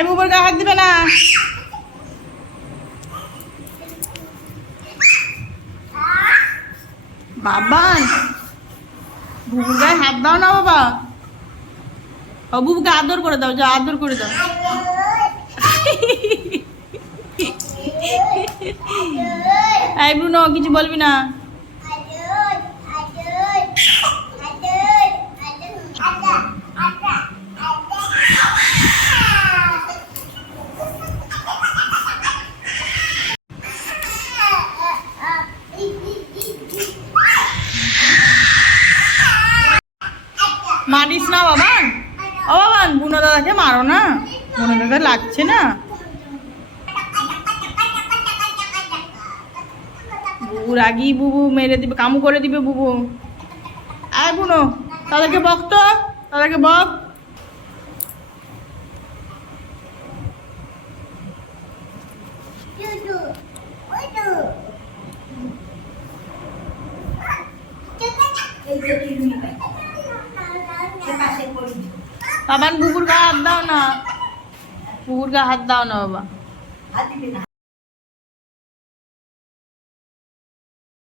এই বুবুর গায়ে হাত দিবে না। বাবান বুবুর গায়ে হাত দাও না বাবা। ও বুবুকে আদর করে দাও, যা আদর করে দাও। এই ব্রুনো কিছু বলবি না। মারিস না বাবান। ও বাবান বুনো দাদাকে মারো না, বুনো দাদা লাগছে না। বুবু রাগি, বুবু মেরে দিবে, কামু করে দিবে বুবু। আয় বুনো তাদেরকে বক তো, তাদেরকে বক। বাবান বুবুর গায়ে হাত দাও না, বুবুর গায়ে হাত দাও না বাবা।